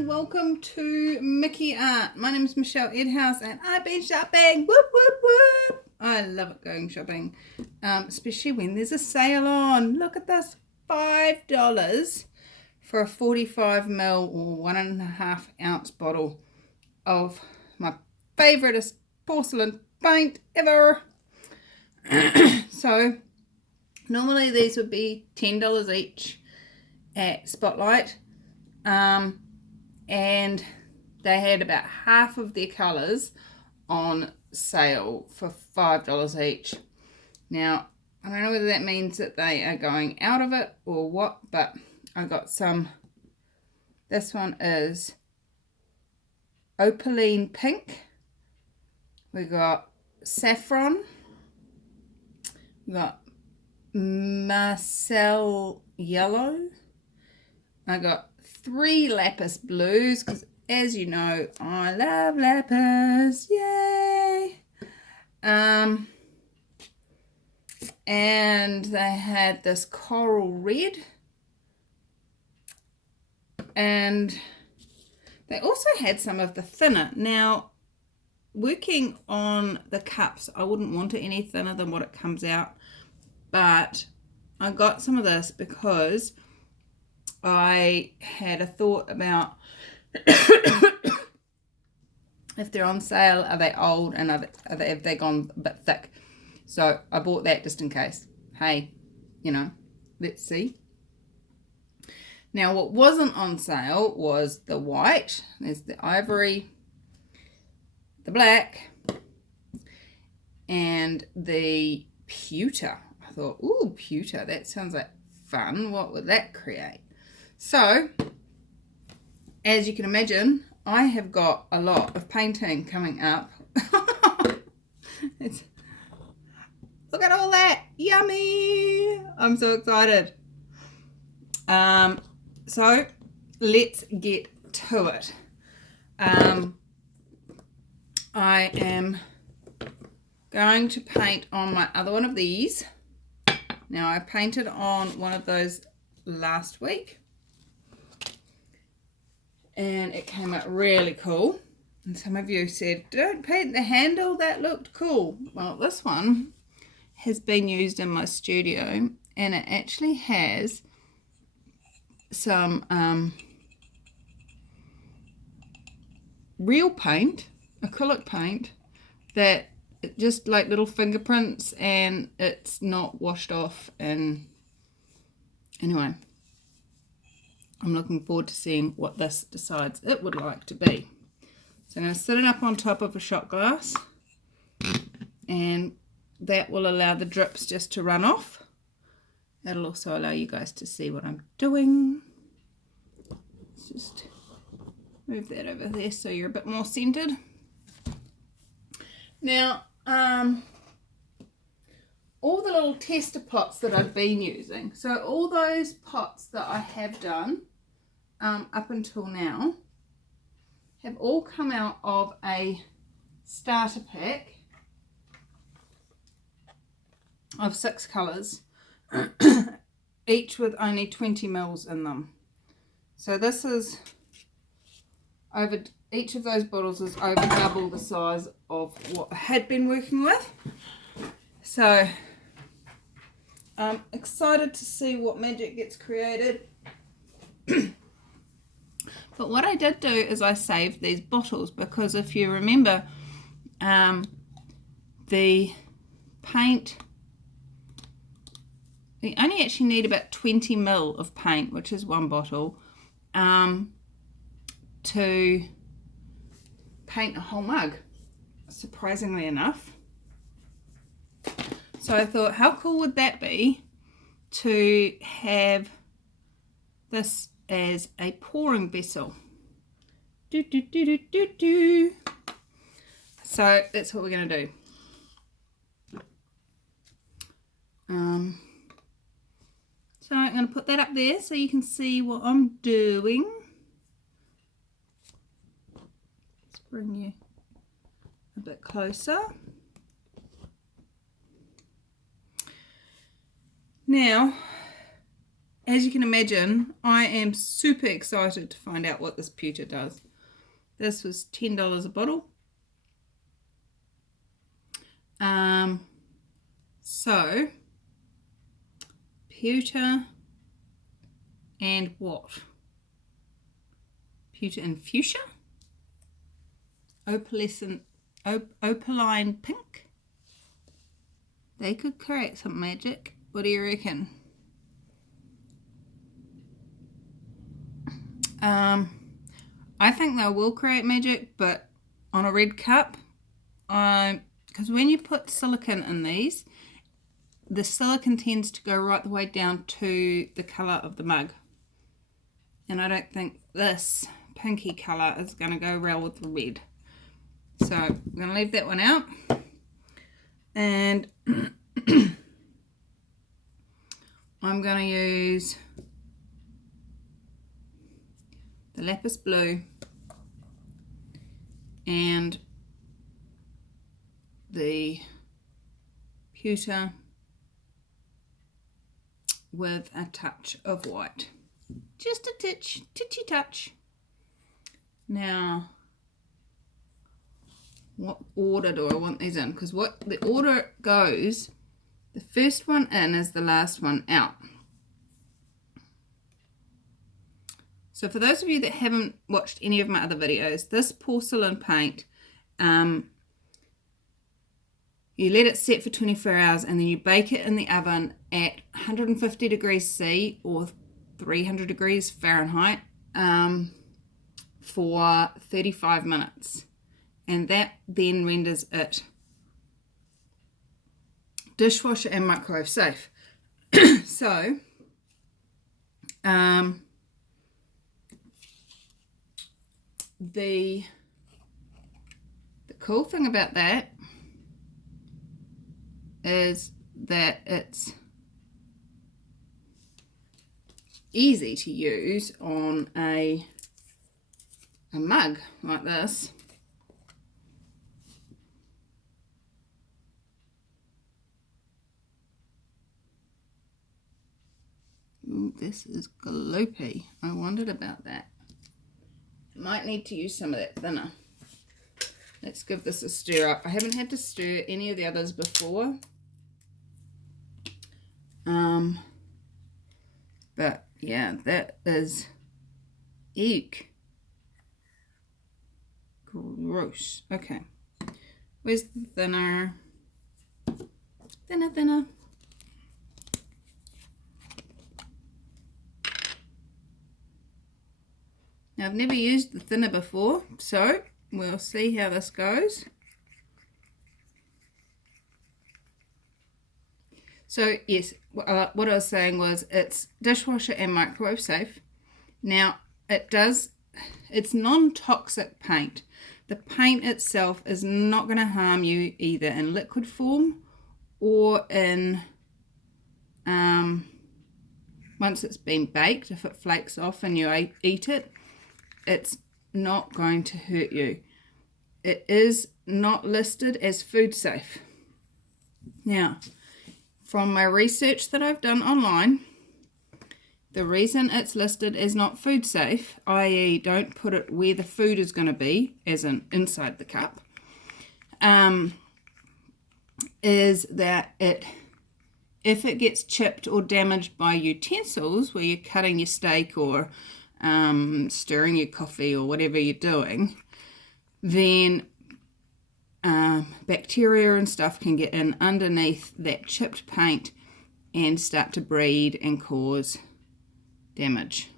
and welcome to Mickey Art. My name is Michelle Edhouse and I've been shopping. Whoop whoop whoop. I love it going shopping, especially when there's a sale on. Look at this, $5 for a 45ml or 1.5 ounce bottle of my favouriteest porcelain paint ever. So normally these would be $10 each at Spotlight, and they had about half of their colours on sale for $5 each. Now I don't know whether that means that they are going out of it or what, but I got some. This one is Porcelain pink, we got saffron, we got Marcel yellow, I got 3 lapis blues because, as you know, I love lapis. Yay! And they had this coral red, and they also had some of the thinner. Now, working on the cups, I wouldn't want it any thinner than what it comes out, but I got some of this because I had a thought about if they're on sale, are they old, and have they gone a bit thick? So I bought that just in case. Hey, you know, let's see. Now what wasn't on sale was the white. There's the ivory, the black, and the pewter. I thought, ooh, pewter, that sounds like fun. What would that create? So, as you can imagine, I have got a lot of painting coming up. Look at all that. Yummy. I'm so excited. So, let's get to it. I am going to paint on my other one of these. Now, I painted on one of those last week, and it came out really cool. And some of you said, don't paint the handle, that looked cool. Well, this one has been used in my studio, and it actually has some real paint, acrylic paint, that just like little fingerprints, and it's not washed off. And anyway, I'm looking forward to seeing what this decides it would like to be. So I'm going to sit it up on top of a shot glass, and that will allow the drips just to run off. That'll also allow you guys to see what I'm doing. Let's just move that over there so you're a bit more centered. Now, all the little tester pots that I've been using, so all those pots that I have done up until now have all come out of a starter pack of 6 colours, each with only 20 mils in them. So this is over, each of those bottles is over double the size of what I had been working with. So I'm excited to see what magic gets created. But what I did do is I saved these bottles, because if you remember, the paint, we only actually need about 20 ml of paint, which is 1 bottle, to paint a whole mug, surprisingly enough. So I thought, how cool would that be to have this as a pouring vessel? So that's what we're going to do. So I'm going to put that up there so you can see what I'm doing. Let's bring you a bit closer. Now, as you can imagine, I am super excited to find out what this pewter does. This was $10 a bottle. So, pewter and what? Pewter and fuchsia? Opaline pink? They could create some magic. What do you reckon? I think they will create magic, but on a red cup, because when you put silicone in these, the silicone tends to go right the way down to the colour of the mug. And I don't think this pinky colour is going to go well with the red. So I'm going to leave that one out. And I'm going to use the lapis blue and the pewter with a touch of white. Just a titchy touch. Now, what order do I want these in? Because what the order goes, the first one in is the last one out. So for those of you that haven't watched any of my other videos, this porcelain paint, you let it set for 24 hours and then you bake it in the oven at 150 degrees C or 300 degrees Fahrenheit for 35 minutes. And that then renders it dishwasher and microwave safe. So, the cool thing about that is that it's easy to use on a mug like this. Ooh, this is gloopy. I wondered about that. Might need to use some of that thinner. Let's give this a stir up. I haven't had to stir any of the others before. But yeah, that is eek. Gross. Okay. Where's the thinner? Thinner. Now, I've never used the thinner before, so we'll see how this goes. So, yes, what I was saying was it's dishwasher and microwave safe. Now, it's non-toxic paint. The paint itself is not going to harm you either in liquid form or in, once it's been baked, if it flakes off and you eat it, it's not going to hurt you. It is not listed as food safe. Now, from my research that I've done online, the reason it's listed as not food safe, i.e. don't put it where the food is going to be, as in inside the cup, is that if it gets chipped or damaged by utensils where you're cutting your steak or stirring your coffee or whatever you're doing, then bacteria and stuff can get in underneath that chipped paint and start to breed and cause damage.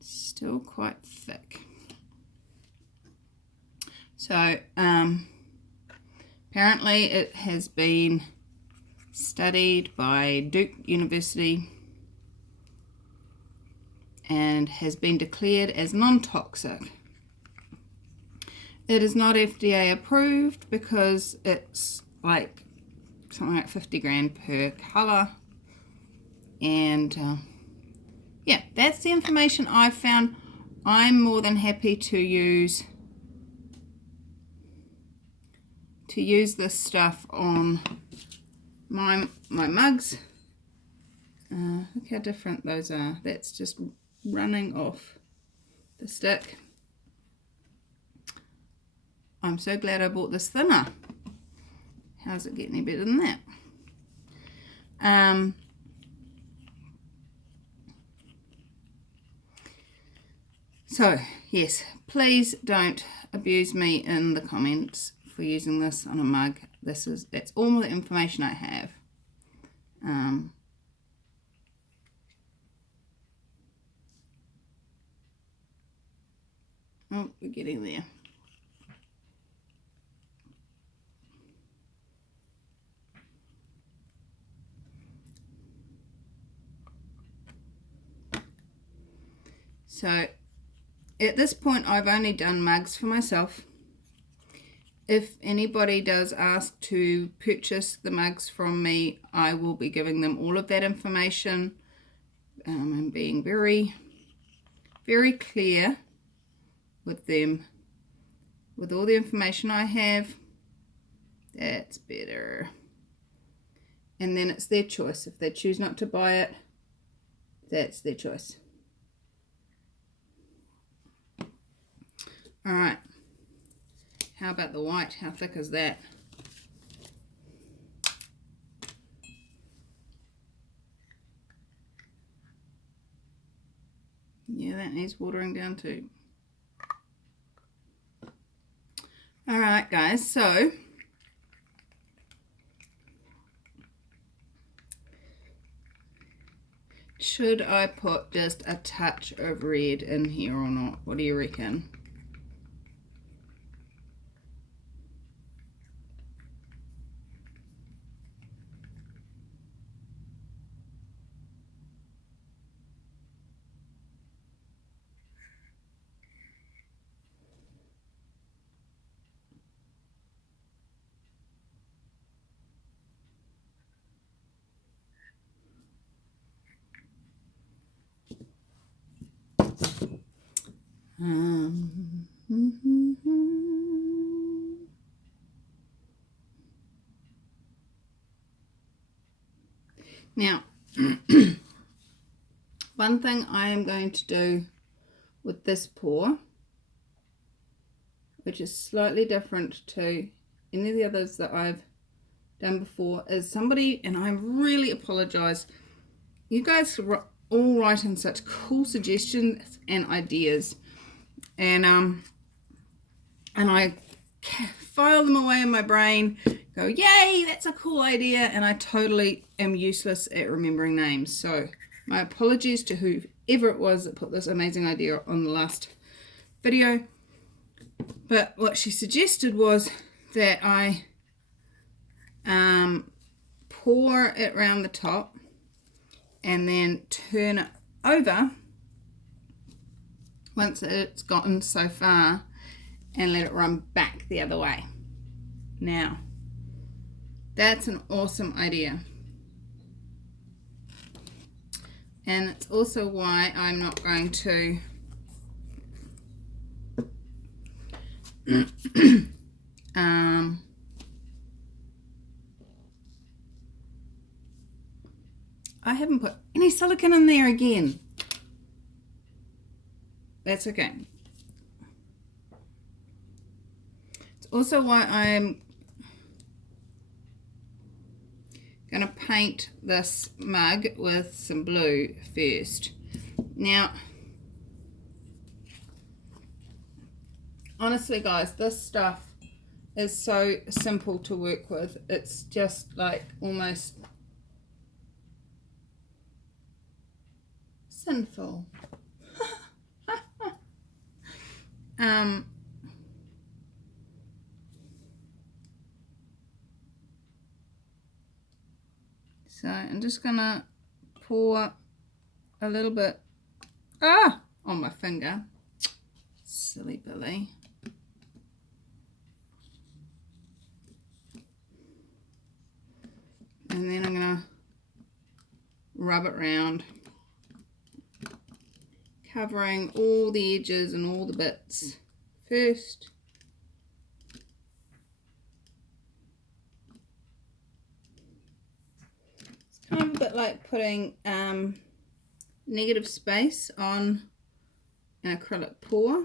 Still quite thick. So apparently it has been studied by Duke University and has been declared as non-toxic. It is not FDA approved because it's like something like 50 grand per colour, and yeah, that's the information I've found. I'm more than happy to use this stuff on my mugs Look how different those are. That's just running off the stick. I'm so glad I bought this thinner. How's it get any better than that? So yes, please don't abuse me in the comments for using this on a mug. That's all the information I have. Oh, we're getting there. So at this point I've only done mugs for myself. If anybody does ask to purchase the mugs from me, I will be giving them all of that information and being very, very clear with them, with all the information I have. That's better. And then it's their choice. If they choose not to buy it, that's their choice. All right. How about the white? How thick is that? Yeah, that needs watering down too. All right, guys, so should I put just a touch of red in here or not? What do you reckon? Now, one thing I am going to do with this pour, which is slightly different to any of the others that I've done before, is somebody, and I really apologize, you guys all write in such cool suggestions and ideas, and I file them away in my brain, go, yay, that's a cool idea, and I totally am useless at remembering names. So my apologies to whoever it was that put this amazing idea on the last video. But what she suggested was that I pour it around the top and then turn it over once it's gotten so far and let it run back the other way. Now, that's an awesome idea. And it's also why I'm not going to I haven't put any silicone in there again. That's okay. It's also why I'm going to paint this mug with some blue first. Now, honestly guys, this stuff is so simple to work with. It's just like almost sinful. So I'm just gonna pour a little bit on my finger. Silly Billy. And then I'm gonna rub it round, covering all the edges and all the bits first. It's kind of a bit bit like putting negative space on an acrylic pour.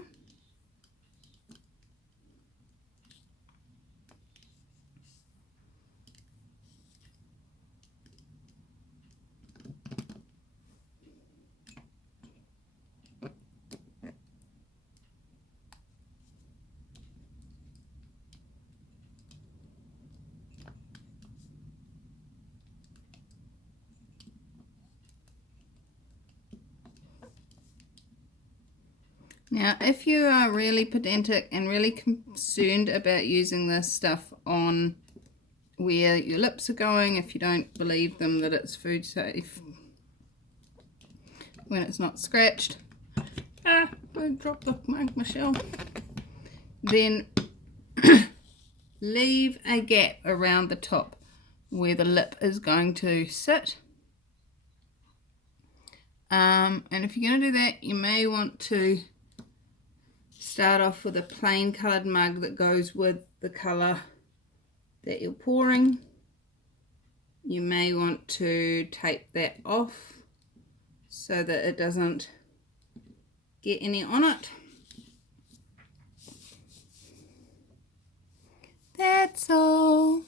Now, if you are really pedantic and really concerned about using this stuff on where your lips are going, if you don't believe them that it's food safe when it's not scratched, don't drop the mug, Michelle, then leave a gap around the top where the lip is going to sit. And if you're going to do that, you may want to start off with a plain coloured mug that goes with the colour that you're pouring. You may want to tape that off so that it doesn't get any on it. That's all.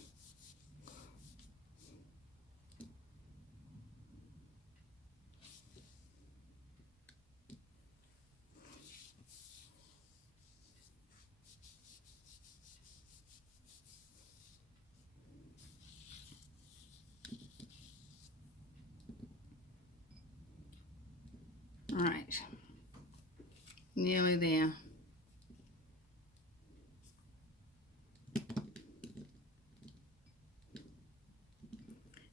Right, nearly there.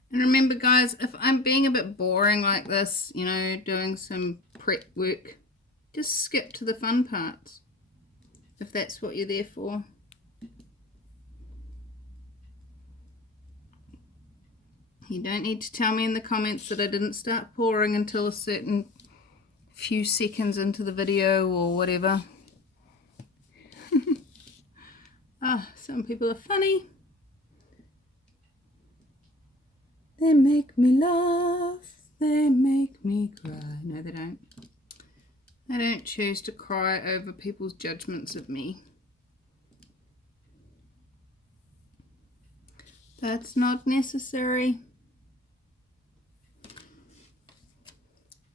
And remember guys, if I'm being a bit boring like this, you know, doing some prep work, just skip to the fun parts, if that's what you're there for. You don't need to tell me in the comments that I didn't start pouring until a certain few seconds into the video or whatever. Some people are funny. They make me laugh, they make me cry. No, they don't. I don't choose to cry over people's judgments of me. That's not necessary.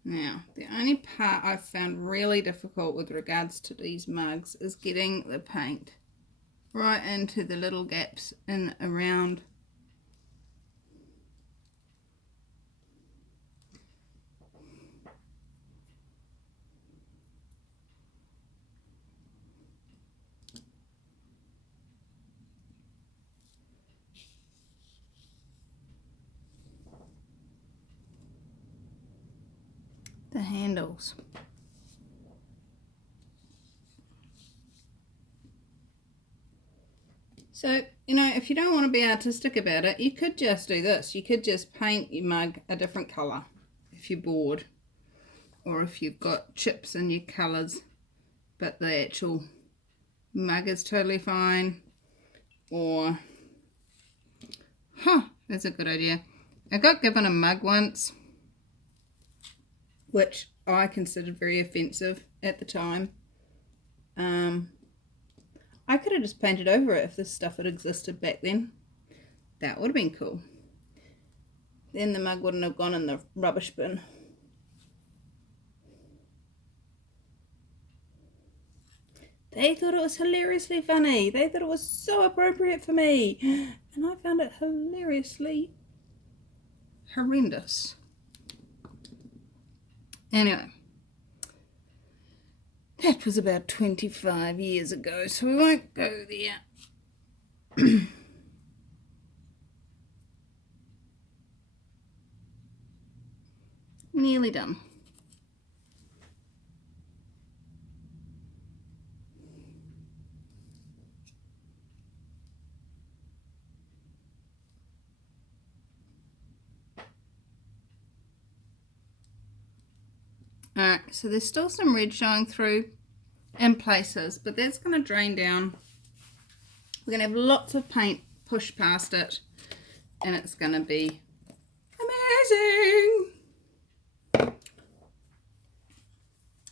Now, the only part I've found really difficult with regards to these mugs is getting the paint right into the little gaps in around the handles. So, you know, if you don't want to be artistic about it, you could just do this. You could just paint your mug a different colour if you're bored, or if you've got chips in your colours but the actual mug is totally fine. Or, that's a good idea. I got given a mug once which I considered very offensive at the time. I could have just painted over it if this stuff had existed back then. That would have been cool. Then the mug wouldn't have gone in the rubbish bin. They thought it was hilariously funny. They thought it was so appropriate for me. And I found it hilariously horrendous. Anyway. That was about 25 years ago, so we won't go there. Nearly done. Alright, so there's still some red showing through in places, but that's going to drain down. We're going to have lots of paint push past it, and it's going to be Finalizing!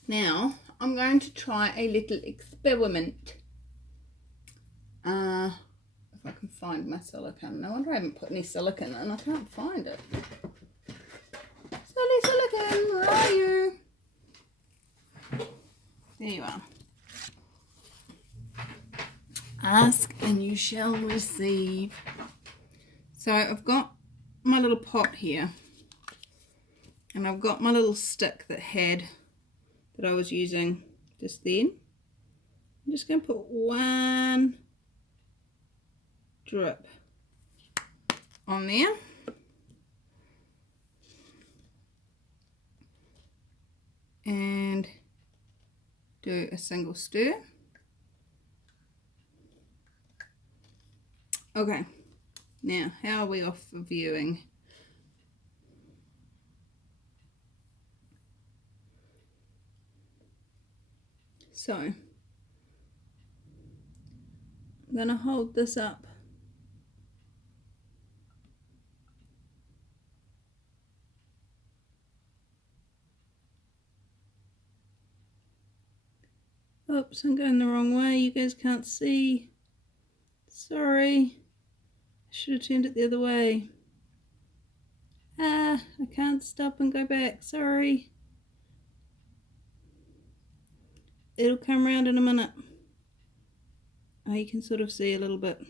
Now, I'm going to try a little experiment. If I can find my silicone. No wonder I haven't put any silicone in. I can't find it. Silly silicone, where are you? There you are. Ask and you shall receive. So I've got my little pot here, and I've got my little stick that I was using just then. I'm just going to put one drip on there. And do a single stir. Okay, now how are we off for viewing? So I'm going to hold this up. Oops, I'm going the wrong way. You guys can't see. Sorry. I should have turned it the other way. I can't stop and go back. Sorry. It'll come round in a minute. Oh, you can sort of see a little bit.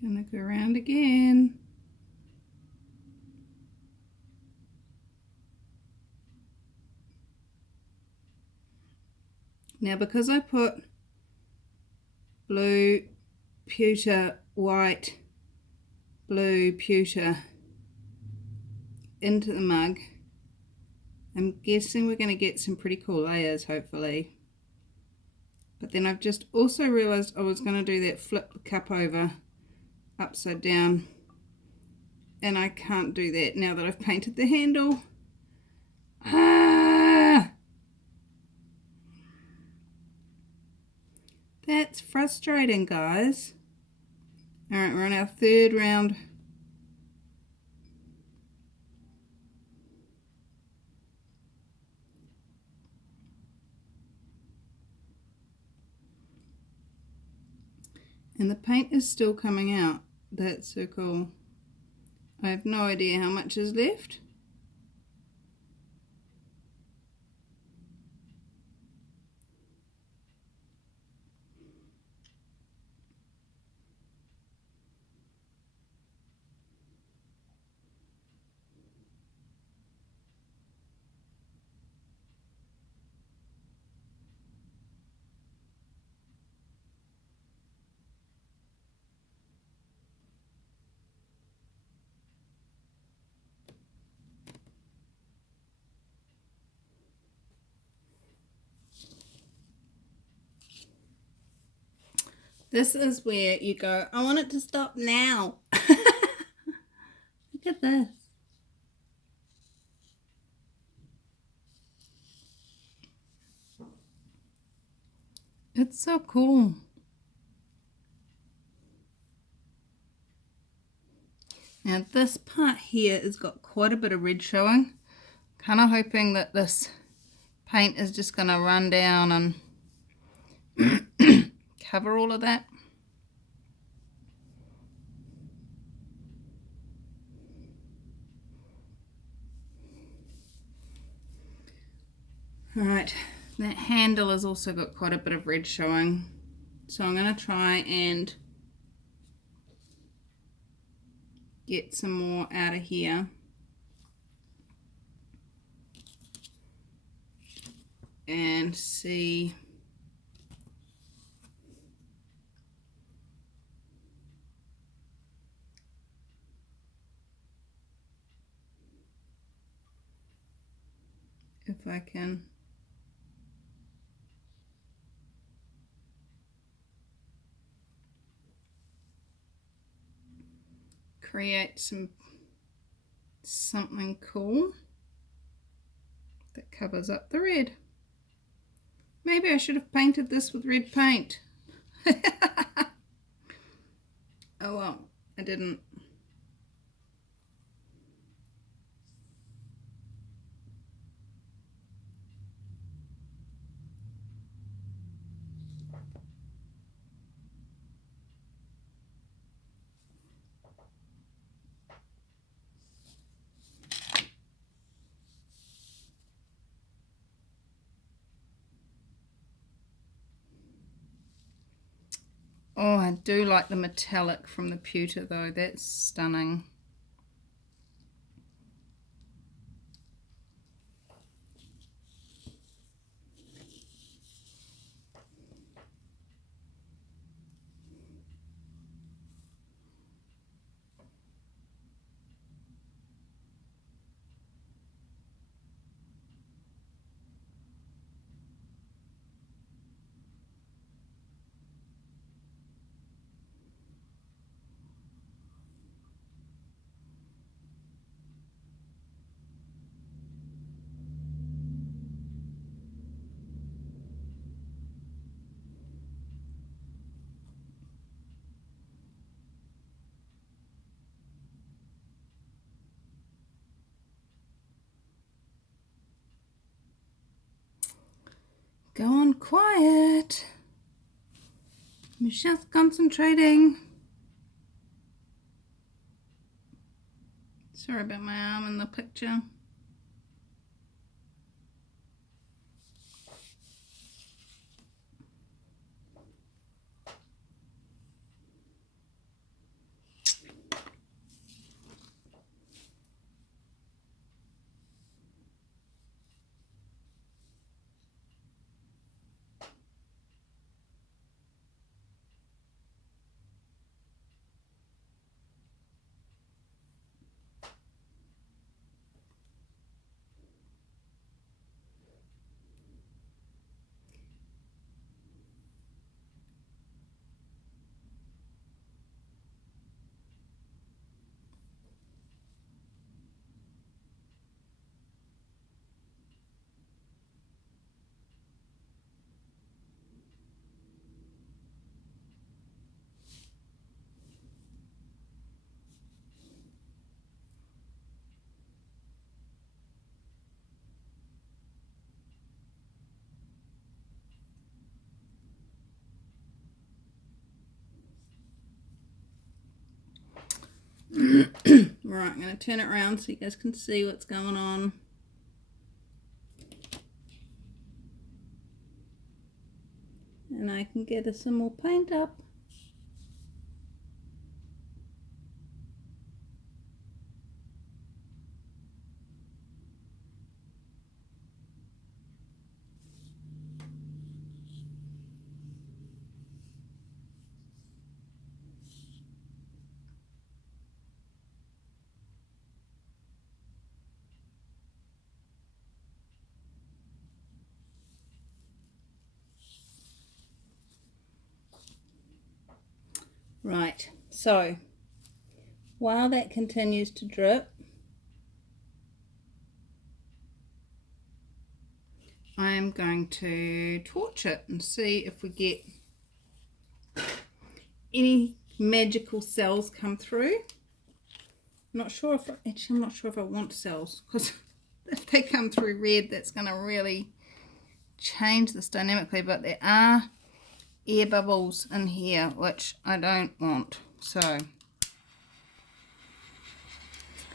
Gonna go around again. Now because I put blue, pewter, white, blue, pewter into the mug, I'm guessing we're going to get some pretty cool layers, hopefully. But then I've just also realized I was going to do that flip the cup over upside down, and I can't do that now that I've painted the handle. That's frustrating, guys. Alright, we're on our third round. And the paint is still coming out. That's so cool. I have no idea how much is left. This is where you go, I want it to stop now. Look at this. It's so cool. Now this part here has got quite a bit of red showing. Kind of hoping that this paint is just going to run down and cover all of that. Alright, that handle has also got quite a bit of red showing. So I'm going to try and get some more out of here. And see if I can create something cool that covers up the red. Maybe I should have painted this with red paint. Oh well, I didn't. Oh, I do like the metallic from the pewter though, that's stunning. Go on quiet. Michelle's concentrating. Sorry about my arm in the picture. Right, I'm going to turn it around so you guys can see what's going on. And I can gather some more paint up. Right, so while that continues to drip, I'm going to torch it and see if we get any magical cells come through. I'm not sure if I want cells, because if they come through red, that's going to really change this dynamically, but there are air bubbles in here which I don't want. So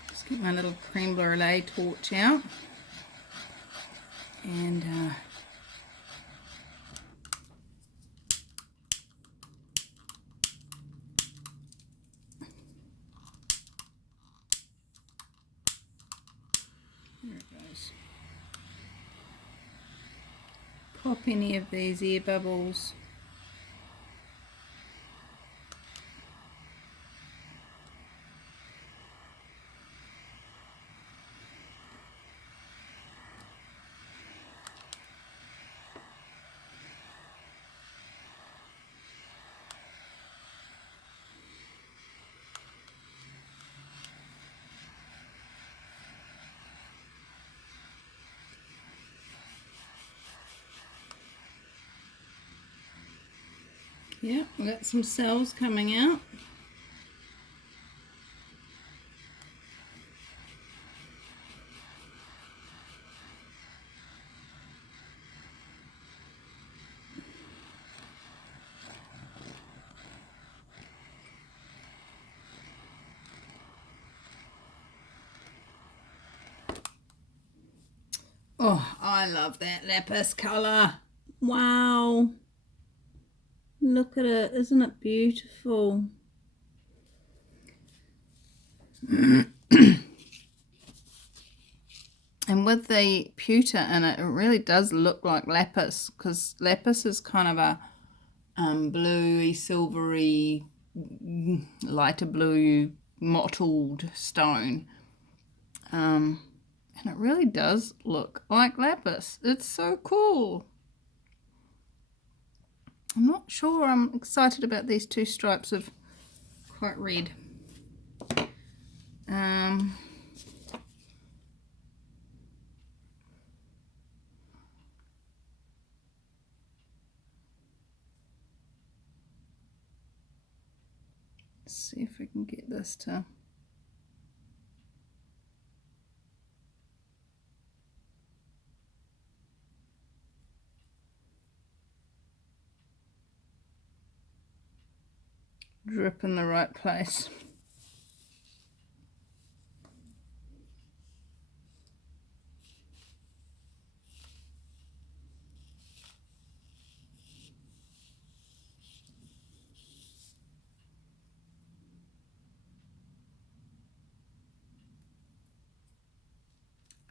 let's get my little creme brulee torch out and there it goes. Pop any of these air bubbles. Yeah, we've got some cells coming out. Oh, I love that lapis colour. Wow. Look at it. Isn't it beautiful? And with the pewter in it, it really does look like lapis, because lapis is kind of a bluey, silvery, lighter blue, mottled stone. And it really does look like lapis. It's so cool. I'm not sure I'm excited about these two stripes of quite red. Let's see if we can get this to... drip in the right place.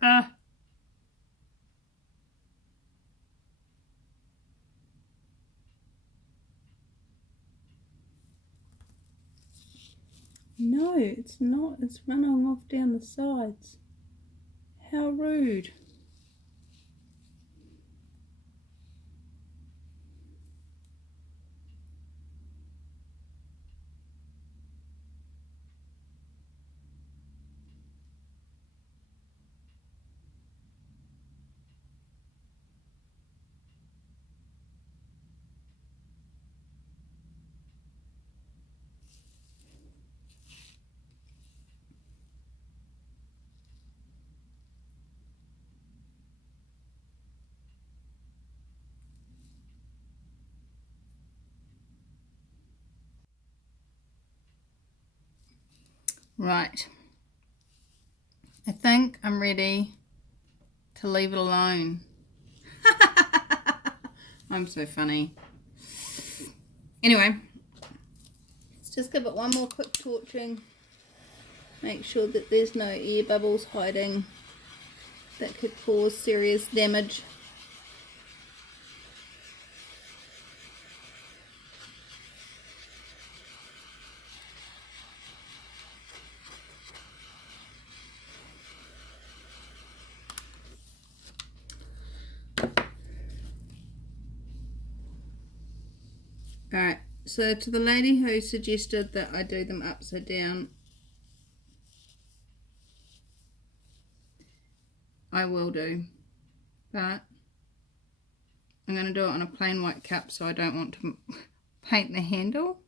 Ah. No, it's not. It's running off down the sides. How rude. Right. I think I'm ready to leave it alone. I'm so funny. Anyway, let's just give it one more quick torching. Make sure that there's no air bubbles hiding that could cause serious damage. Alright, so to the lady who suggested that I do them upside down, I will do, but I'm going to do it on a plain white cup, so I don't want to paint the handle.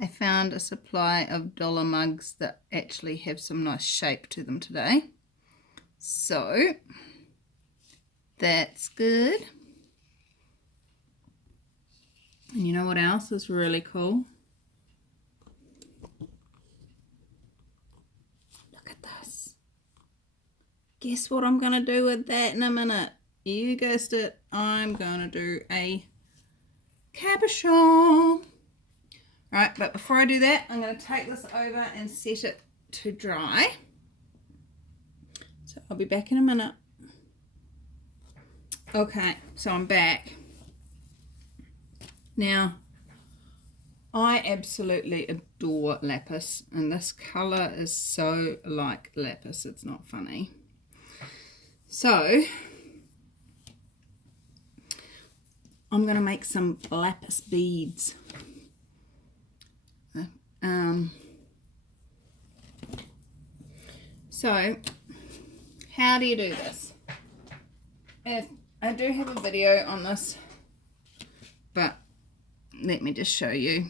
I found a supply of dollar mugs that actually have some nice shape to them today, so that's good. And you know what else is really cool? Look at this. Guess what I'm going to do with that in a minute? You guessed it. I'm going to do a cabochon. Right, but before I do that, I'm going to take this over and set it to dry. So I'll be back in a minute. Okay, so I'm back. Now, I absolutely adore lapis, and this colour is so like lapis, it's not funny. So, I'm going to make some lapis beads. So, how do you do this? If I do have a video on this let me just show you.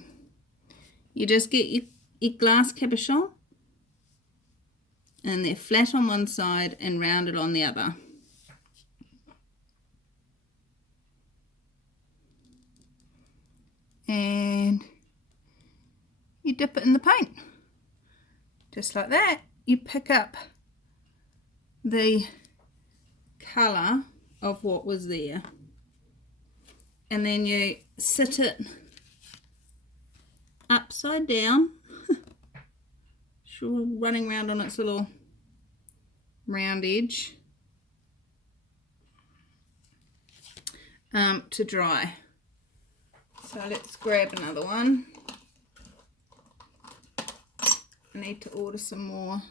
You just get your glass cabochon, and they're flat on one side and rounded on the other. And you dip it in the paint. Just like that, you pick up the colour of what was there. And then you sit it upside down, sure, running around on its little round edge, to dry. So let's grab another one. I need to order some more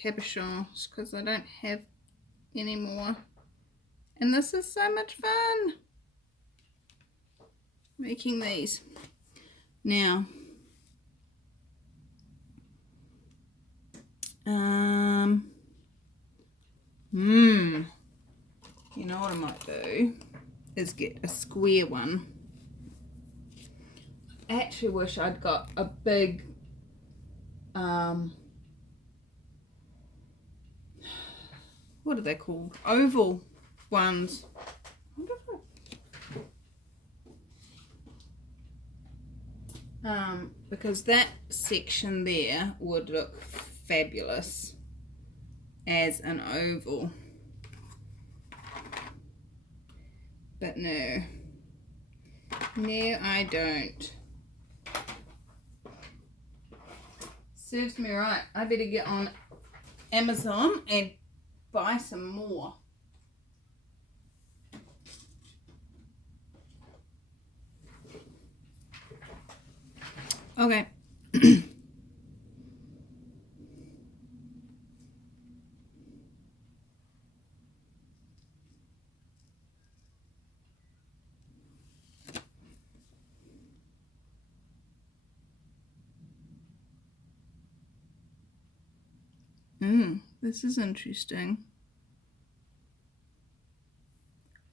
cabochons because I don't have any more. And this is so much fun, making these. Now, you know what I might do is get a square one. I actually wish I'd got a big what are they called? Oval ones. Because that section there would look fabulous as an oval. But no, I don't. Serves me right. I better get on Amazon and buy some more. Okay. This is interesting.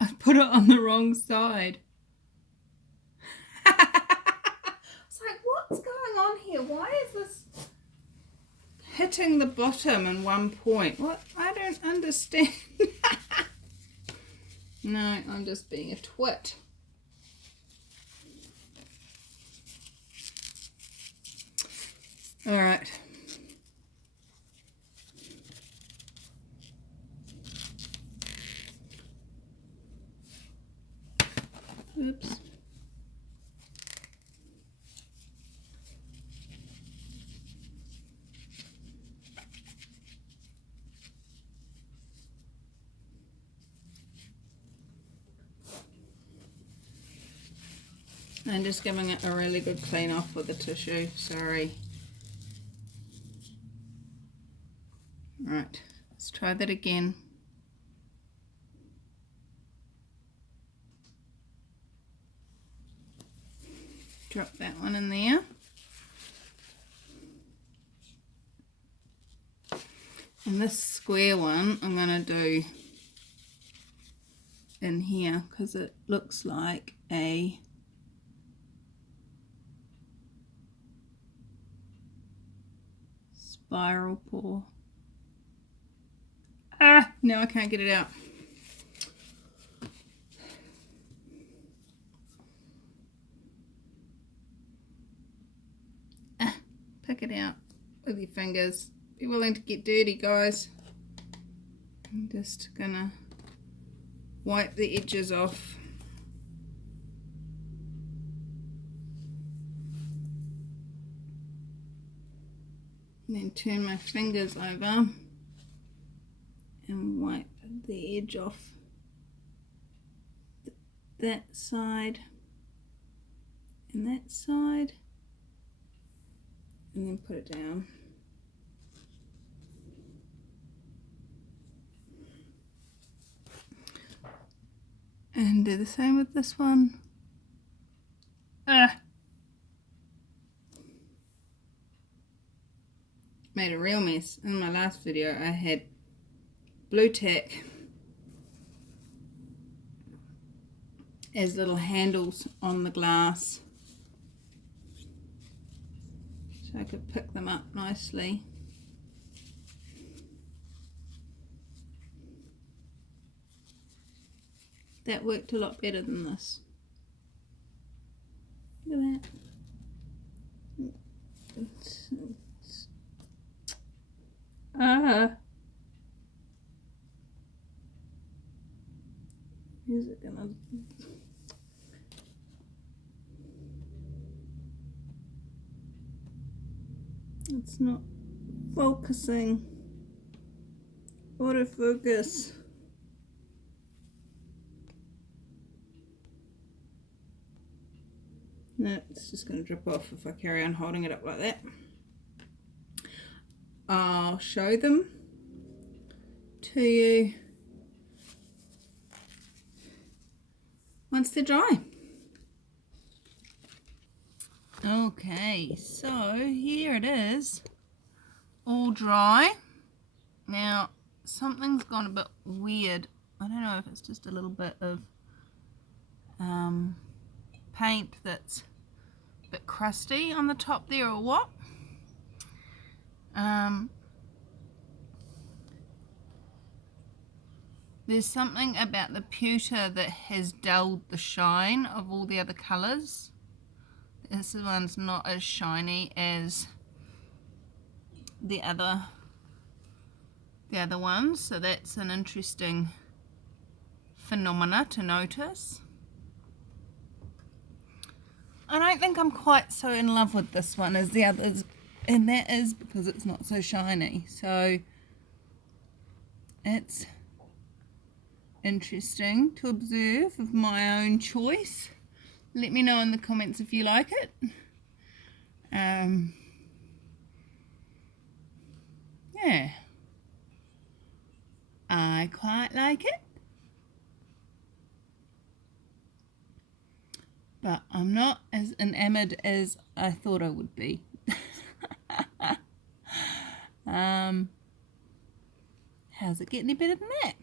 I've put it on the wrong side. It's like, what's going on here? Why is this hitting the bottom in one point? What? I don't understand. No, I'm just being a twit. All right. Oops. I'm just giving it a really good clean off with the tissue, sorry. Right, let's try that again. Drop that one in there. And this square one I'm going to do in here because it looks like a spiral pour. No, I can't get it out. Pick it out with your fingers. Be willing to get dirty, guys. I'm just gonna wipe the edges off. And then turn my fingers over and wipe the edge off that side and that side. And then put it down. And do the same with this one. Made a real mess. In my last video I had blue tack as little handles on the glass. so I could pick them up nicely. That worked a lot better than this. Look at that. Is it gonna... It's not focusing. Autofocus. No, it's just going to drip off if I carry on holding it up like that. I'll show them to you once they're dry. Okay, so here it is, all dry. Now, something's gone a bit weird. I don't know if it's just a little bit of paint that's a bit crusty on the top there or what. There's something about the pewter that has dulled the shine of all the other colours. This one's not as shiny as the other ones, so that's an interesting phenomena to notice. I don't think I'm quite so in love with this one as the others, and that is because it's not so shiny. So it's interesting to observe of my own choice. Let me know in the comments if you like it. Yeah, I quite like it, but I'm not as enamored as I thought I would be. How's it get any better than that?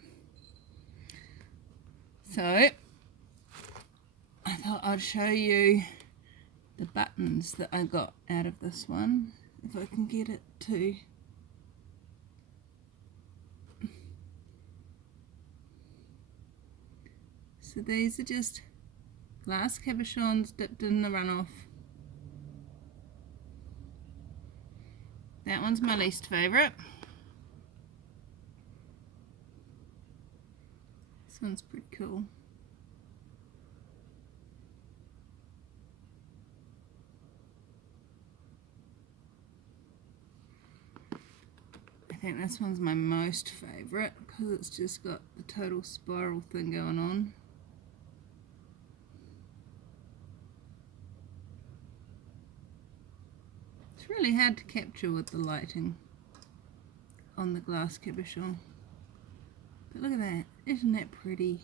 So I thought I'd show you the buttons that I got out of this one, if I can get it to. So these are just glass cabochons dipped in the runoff. That one's my least favourite. This one's pretty cool. I think this one's my most favourite because it's just got the total spiral thing going on. It's really hard to capture with the lighting on the glass cabochon. But look at that, isn't that pretty?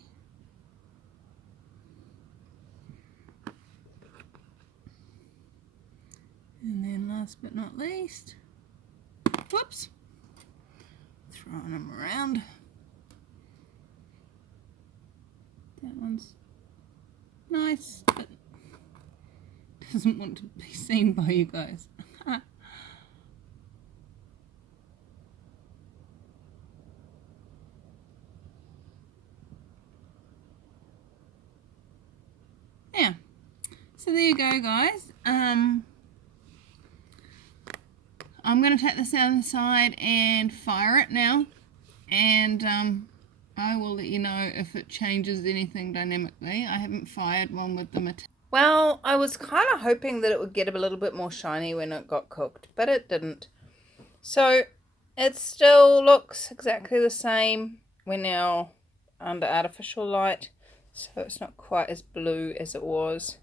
And then last but not least, whoops, throwing them around. That one's nice, but doesn't want to be seen by you guys. Yeah, so there you go, guys. I'm going to take this outside and fire it now, and I will let you know if it changes anything dynamically. I haven't fired one with the metallic. Well, I was kind of hoping that it would get a little bit more shiny when it got cooked, but it didn't. So it still looks exactly the same. We're now under artificial light, so it's not quite as blue as it was.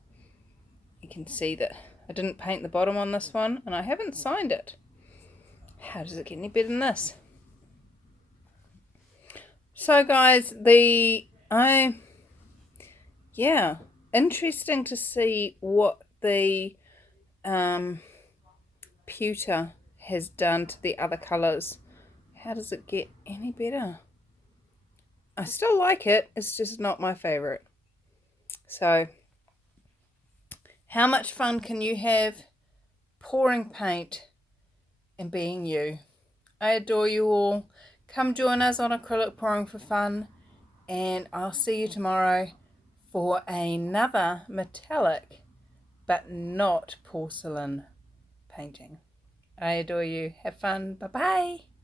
You can see that I didn't paint the bottom on this one, and I haven't signed it. How does it get any better than this? So guys, interesting to see what the pewter has done to the other colours. How does it get any better? I still like it, it's just not my favourite. So how much fun can you have pouring paint and being you. I adore you all. Come join us on acrylic pouring for fun, and I'll see you tomorrow for another metallic but not porcelain painting. I adore you. Have fun. Bye bye.